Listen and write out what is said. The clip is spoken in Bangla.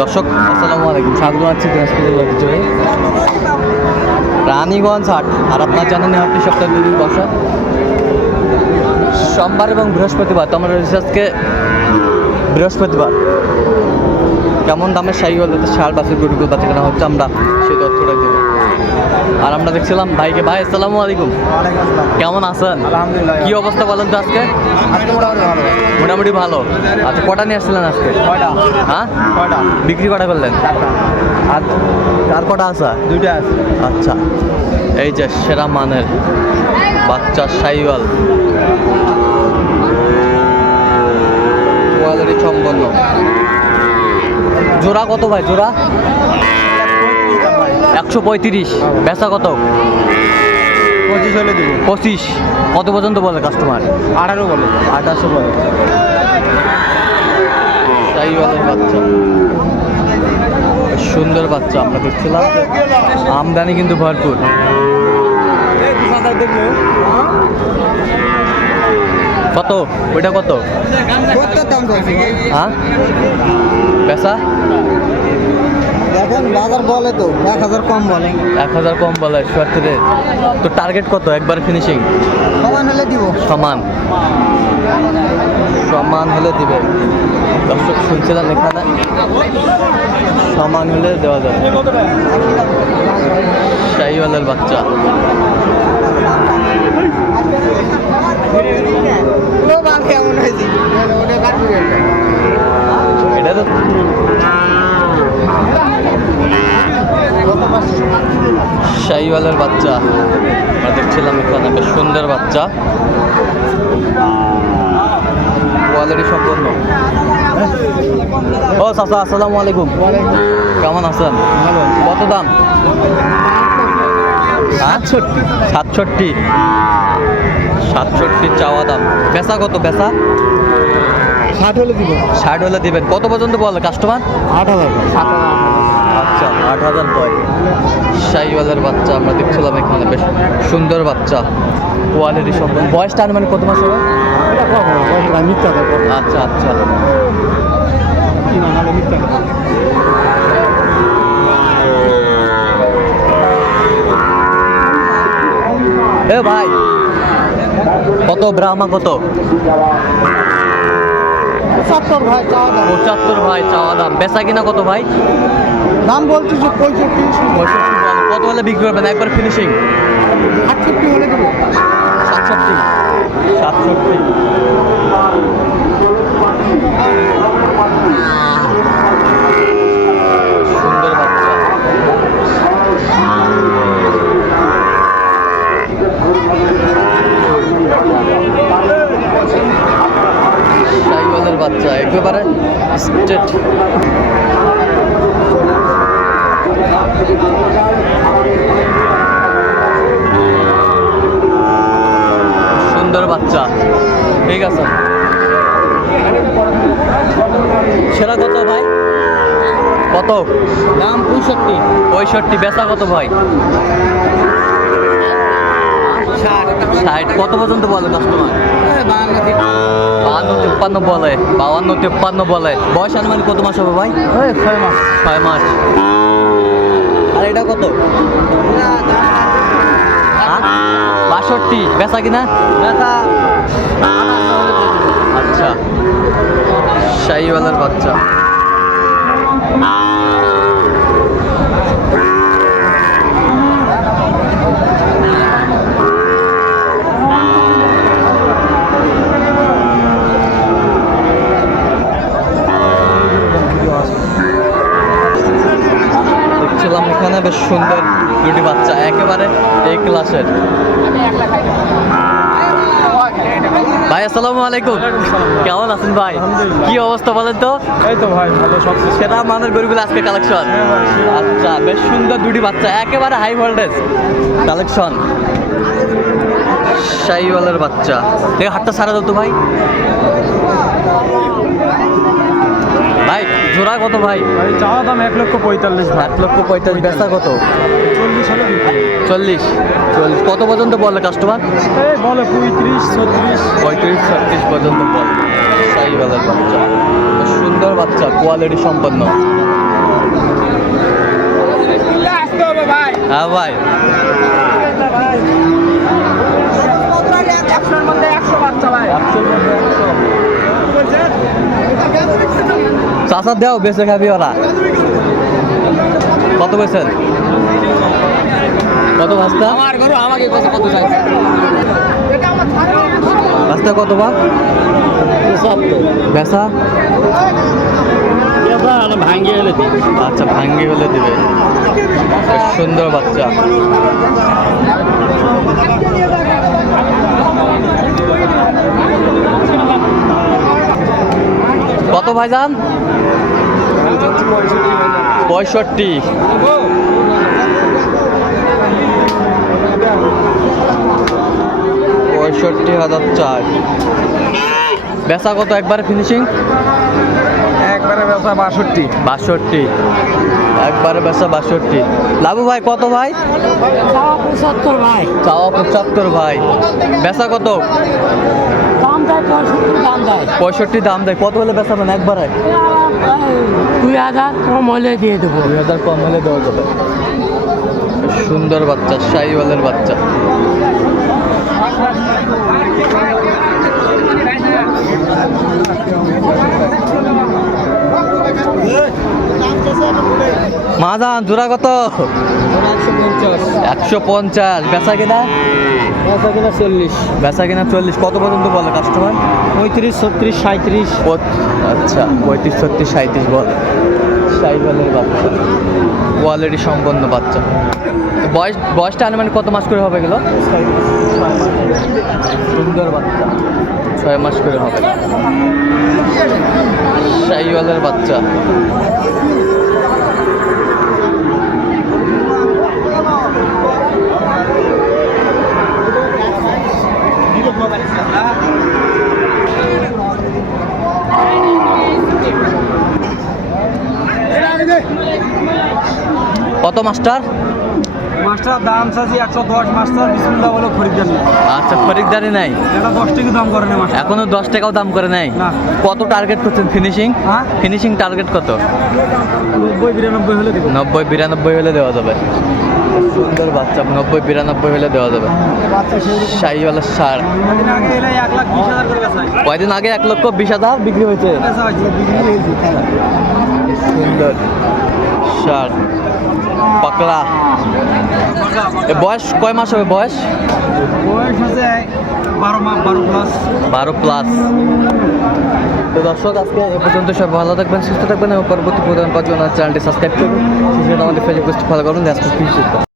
দর্শক, আসসালামু আলাইকুম। স্বাগত আছি দিনাজপুরের ঐতিহ্যে রানীগঞ্জ হাট, আর আপনার জানেন হাটটি সপ্তাহে দুদিন বসা। সোমবার এবং বৃহস্পতিবার, তো আমরা রয়েছি আজকে বৃহস্পতিবার। কেমন দামের শাহী হলে সার বাসের গরুগুলো বাতি কেনা হচ্ছে আমরা সেই তথ্যটা দেবো। আর আমরা দেখছিলাম ভাইকে ভাই আসসালামু আলাইকুম। কেমন আছেন? কি অবস্থা বলেন তো আজকে? মোটামুটি ভালো। আচ্ছা কটা নিয়ে আসছিলেন আজকে? হ্যাঁ? বিক্রি কটা করলেন? আর আর কটা আছে? দুইটা আছে। আচ্ছা এই যে সেরা মানের বাচ্চা সাইওয়াল কোয়ালিটি সম্পন্ন। জোড়া কত ভাই জোড়া? একশো পঁয়ত্রিশ। বেচা কত? পঁচিশ হলে দিব। পঁচিশ। কত পর্যন্ত বলে কাস্টমার আঠারো বলে। আঠাশশো বলে। বাচ্চা। সুন্দর বাচ্চা আমরা দেখছিলাম। আমদানি কিন্তু ভরপুর। কত? ওইটা কত? হ্যাঁ? পেশা দেখেন বাজার বলে তো এক হাজার কম বলে। এক হাজার কম বলে সত্তরে। তো টার্গেট কত একবার ফিনিশিং সমান হলে দিব। সমান। সমান হলে দিবে। দর্শক শুনছিলাম এখানে? সমান হলে দেওয়া যাবে। শাহিওয়ালের বাচ্চা। কেমন হয়েছে এটা তো শাহিওয়ালের বাচ্চা। আমরা দেখছিলাম এখানে বেশ সুন্দর বাচ্চা। কোয়ালিটি সম্পন্ন ও চাচা আসসালামু আলাইকুম। কেমন আছেন? কত দাম? সাতষট্টি। সাতষট্টি। সাতষট্টি চাওয়া দাম। বেচা কত বেচা? ষাট হলে দিব ষাট হলে দিবেন। কত পর্যন্ত বলে কাস্টমার আট হাজার। আচ্ছা আট হাজার কয় শাহিওয়ালের বাচ্চা আমরা দেখছিলাম এখানে বেশ সুন্দর বাচ্চা। কোয়ালিটি সম্পন্ন বয়সটা মানে কত মাস হবে? আচ্ছা আচ্ছা। কত ব্রাহ্মা কত? সত্তর ভাই চাওয়া দাম। পঁচাত্তর ভাই চাওয়া দাম। বেচা কিনা কত ভাই? দাম বলছি যে পঁয়ষট্টি পঁয়ষট্টি কত হলে বিক্রি করবেন? একবার ফিনিশিং আটষট্টি হলে দেবো। সাতষট্টি। সাতষট্টি সুন্দর বাচ্চা সাইওয়ালের বাচ্চা একেবারে স্টেট সুন্দর বাচ্চা ঠিক আছে। সেরা কত ভাই? কত? দাম পঁয়ষট্টি। পঁয়ষট্টি বেচা কত ভাই? ষাট। কত পর্যন্ত বলে কাস্টমার বাহান্ন তিপ্পান্ন বলে বাউান্ন তিপ্পান্ন বলে। বয়স আনুমানিক কত মাস হবে ভাই? ছয় মাস। ছয় মাস। আর এটা কত হ্যাঁ? বাষট্টি বেচা কিনা? দেখা আচ্ছা। শাহিওয়ালার বাচ্চা। দেখছিলাম এখানে বেশ সুন্দর দুটি বাচ্চা একেবারে এই ক্লাসের। ভাই আসসালামু আলাইকুম। কেমন আছেন ভাই? কি অবস্থা বলেন তো? এই তো ভাই ভালো সব সেটা আমাদের গরুগুলো আজকে কালেকশন আচ্ছা বেশ সুন্দর দুটি বাচ্চা একেবারে হাই ভোল্টেজ কালেকশন শাহিওয়ালের বাচ্চা। দেখে হাতটা সারা দাও তো ভাই। ভাই জোড়া কত ভাই? ভাই চাওয়া দাম এক লক্ষ পঁয়তাল্লিশ এক লক্ষ পঁয়তাল্লিশ বেচা কত? চল্লিশ হলে চল্লিশ চল্লিশ। কত পর্যন্ত বলে কাস্টমার এই বলে পঁয়ত্রিশ ছত্রিশ। পঁয়ত্রিশ ছত্রিশ পর্যন্ত বলে। সাইবালের বাচ্চা। সুন্দর বাচ্চা কোয়ালিটি সম্পন্ন। হ্যাঁ ভাই। একশোর মধ্যে একশো বাচ্চা ভাই। একশোর মধ্যে চাষা দেও বেঁচে খাবি ওরা কত বেছেন কত ভাস্তা আমার গরু আমাকে কত কত চাইছে। ভাস্তা কত বা? বেচা? ভাঙ্গিয়ে এলে আচ্ছা ভাঙ্গি হলে দিবে। সুন্দর বাচ্চা। কত ভাইজান? পঁয়ষট্টি। পঁয়ষট্টি হাজার চার। বেচা কত একবার ফিনিশিং একবারে ব্যবসা বাষট্টি। বাষট্টি। একবারে বেচা বাষট্টি। লাভু ভাই কত ভাই? চাওয়া পঁচাত্তর ভাই। চাওয়া পঁচাত্তর ভাই। বেচা কত? পঁয়ষট্টি দাম দেয়। কত হলে বেচাবেন একবারে? দুই হাজার কম হলে দিয়ে দেবো। দুই হাজার কম হলে দেওয়া যাবে। সুন্দর বাচ্চা শাহিওয়ালের বাচ্চা। মাদান জোড়া কত? একশো পঞ্চাশ। বেচা কিনা? বেচা কিনা চল্লিশ। বেচা কিনা চল্লিশ কত পর্যন্ত বলে কাস্টমার পঁয়ত্রিশ ছত্রিশ সাঁত্রিশ আচ্ছা পঁয়ত্রিশ ছত্রিশ সাঁত্রিশ বলে। সাইকেলের বাচ্চা। কোয়ালিটি সম্পন্ন বাচ্চা। বয়স বয়সটা আনুমানিক কত মাস করে হবে এগুলো? সুন্দর বাচ্চা। ছয় মাস করে হবে। শাহিওয়ালের বাচ্চা। কত মাস্টার? মাস্টার দাম চাচ্ছি একশো দশ মাস্টার বিসমুল্লাহ বলে খরিদ্দার নেই আচ্ছা খরিদ্দারি নাই। এটা দশ টাকা দাম করে না মাস্টার। এখনও দশ টাকাও দাম করে নাই। কত টার্গেট করছেন ফিনিশিং? ফিনিশিং টার্গেট কত? নব্বই বিরানব্বই হলে নব্বই বিরানব্বই হলে দেওয়া যাবে। সুন্দর বাচ্চা নব্বই বিরানব্বই হলে দেওয়া যাবে। শাহিওয়ালা সার। কয়দিন আগে এক লক্ষ বিশ হাজার বিক্রি হয়েছে? বিক্রি হয়েছে। সুন্দর সার পাকড়া এ বয়স কয় মাস হবে বয়স? বয়স হচ্ছে বারো মাস বারো প্লাস বারো প্লাস তো দর্শক আজকে এ পর্যন্ত সব ভালো থাকবেন সুস্থ থাকবেন এবং পরবর্তী প্রধান পাঁচজন চ্যানেলটি সাবস্ক্রাইব করবেন সেই সাথে আমাদের ফেসবুক ফলো করবেন আজকে